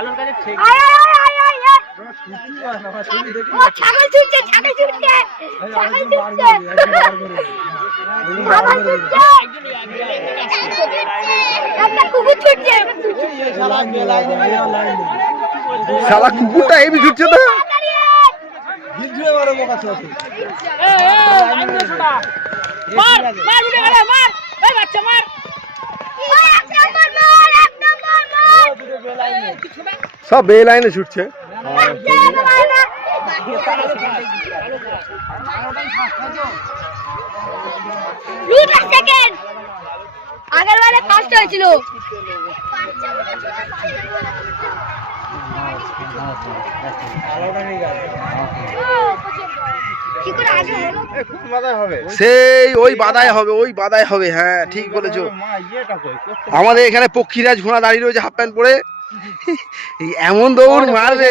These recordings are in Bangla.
আলোর কাছে ঠিক ছাগল ছুটছে ছাগল ছুটছে ছাগল ছুটছে ছাগল ছুটছে একটা কুকুর ছুটছে শালা কুকুরটা এই ছুটছে তো মার মার উঠে গেল মার এই বাচ্চা মার সব বে লাইনে ছুটছে আগের বারে ফার্স্ট হয়েছিল সেই ওই বাদায় হবে ওই বাদায় হবে। হ্যাঁ ঠিক বলেছো। আমাদের এখানে পক্ষীরাজ ঘোড়া দাঁড়িয়ে রয়েছে হাফ প্যান্ট পরে। এমন দৌড় মারবে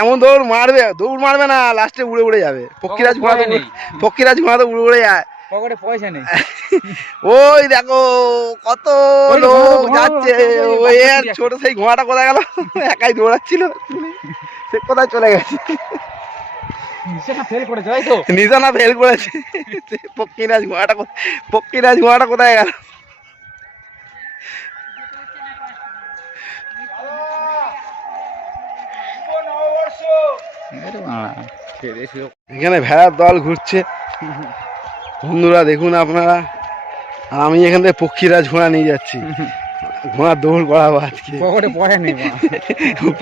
এমন দৌড় মারবে দৌড় মারবে না লাস্টে উড়ে উড়ে যাবে। পক্ষীরাজ ঘোড়া তো উড়ে উড়ে যায়। পয়সা নেই ওই দেখো কত লোক যাচ্ছে। ওই ছোট সেই ঘোড়াটা কোথায় গেল? একাই দৌড়াচ্ছিল সে কোথায় চলে গেছে? নিশানা ফেল করেছে। পক্ষীরাজ ঘোড়াটা কোথায় গেল? এখানে ভেড়ার দল ঘুরছে বন্ধুরা দেখুন আপনারা। আমি এখান থেকে পক্ষীরাজ ঘোড়া নিয়ে যাচ্ছি। ঘোড়া দৌড় করাবো আজকে।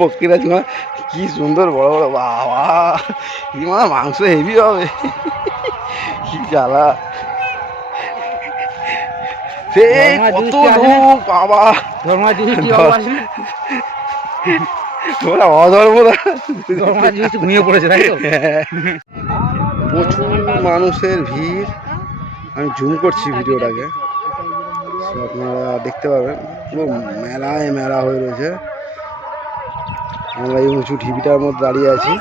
পক্ষীরাজ ঘোড়া কি সুন্দর বড় বড় বাবা কি মাংস হেভি হবে। কি জ্বালা সেই কত লোক বাবা। তোমরা অধর্মদা ঘুমিয়ে পড়েছে তাই তো। প্রচুর মানুষের ভিড়। আমি জুম করছি ভিডিওটাকে আপনারা দেখতে পাবেন। পুরো মেলায় মেলা হয়ে রয়েছে। আমরা এই উঁচু ঢিবিটার মধ্যে দাঁড়িয়ে আছি।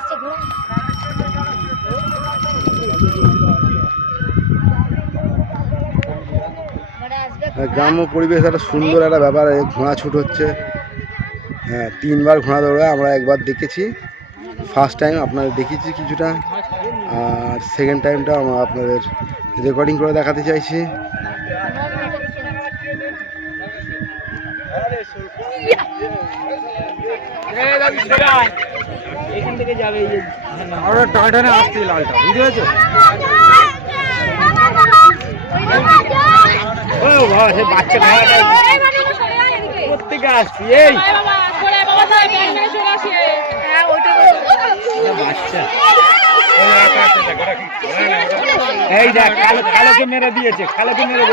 গ্রাম্য পরিবেশ একটা সুন্দর একটা ব্যাপার। ঘোড়া ছুট হচ্ছে। হ্যাঁ 3বার ঘোড়া দৌড়ায়। আমরা একবার দেখেছি ফার্স্ট টাইম আপনাদের দেখেছি কিছুটা, আর সেকেন্ড টাইমটা আমরা আপনাদের রেকর্ডিং করে দেখাতে চাইছি। এখান থেকে যাবে টাটানে আসছে লালটা বুঝতে পেরেছো? বাচ্চা কোথেকে আসছি? এই বাচ্চা এই দেখ কালোকে মেরে দিয়েছে। কালোকে মেরে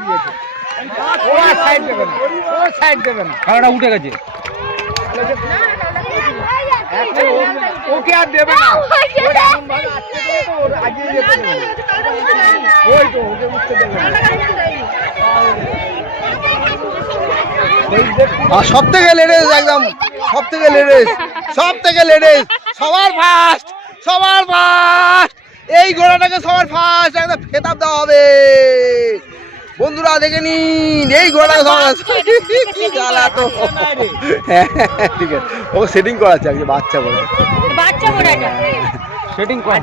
দিয়েছে। ও সাইড দেবে না। ও সাইড দেবে না। কালোটা উঠে গেছে। ওকে আর দেবে না। ওই তো ওকে উঠতে দেবে না। আর সব থেকে লেডিস একদম সব থেকে লেডিস সবার ফার্স্ট এই ঘোড়াটাকে সবার ফার্স্ট একদম খেতাব দেওয়া হবে। বন্ধুরা দেখে নিন এই ঘোড়াটাকে সবার কি জ্বালা তো। হ্যাঁ ঠিক আছে ও সেটিং করা আছে বাচ্চা বলে সেটিং করা